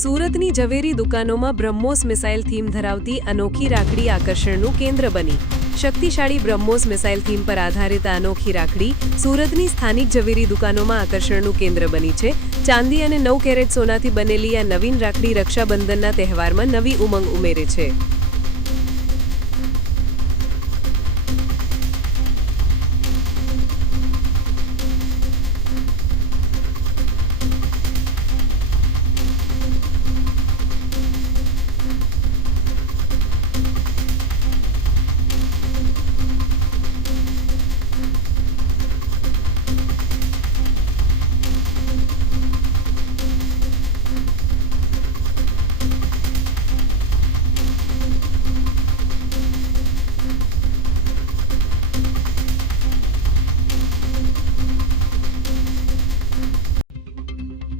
સુરતની ઝવેરી દુકાનોમાં BrahMos missile theme ધરાવતી અનોખી રાખડી આકર્ષણનું કેન્દ્ર બની। શક્તિશાળી બ્રહ્મોસ મિસાઇલ થીમ પર આધારિત આ અનોખી રાખડી સુરતની સ્થાનિક ઝવેરી દુકાનોમાં આકર્ષણનું કેન્દ્ર બની છે। ચાંદી અને 9 કેરેટ સોનાથી બનેલી આ નવીન રાખડી રક્ષાબંધનના તહેવારમાં નવી ઉમંગ ઉમેરે છે।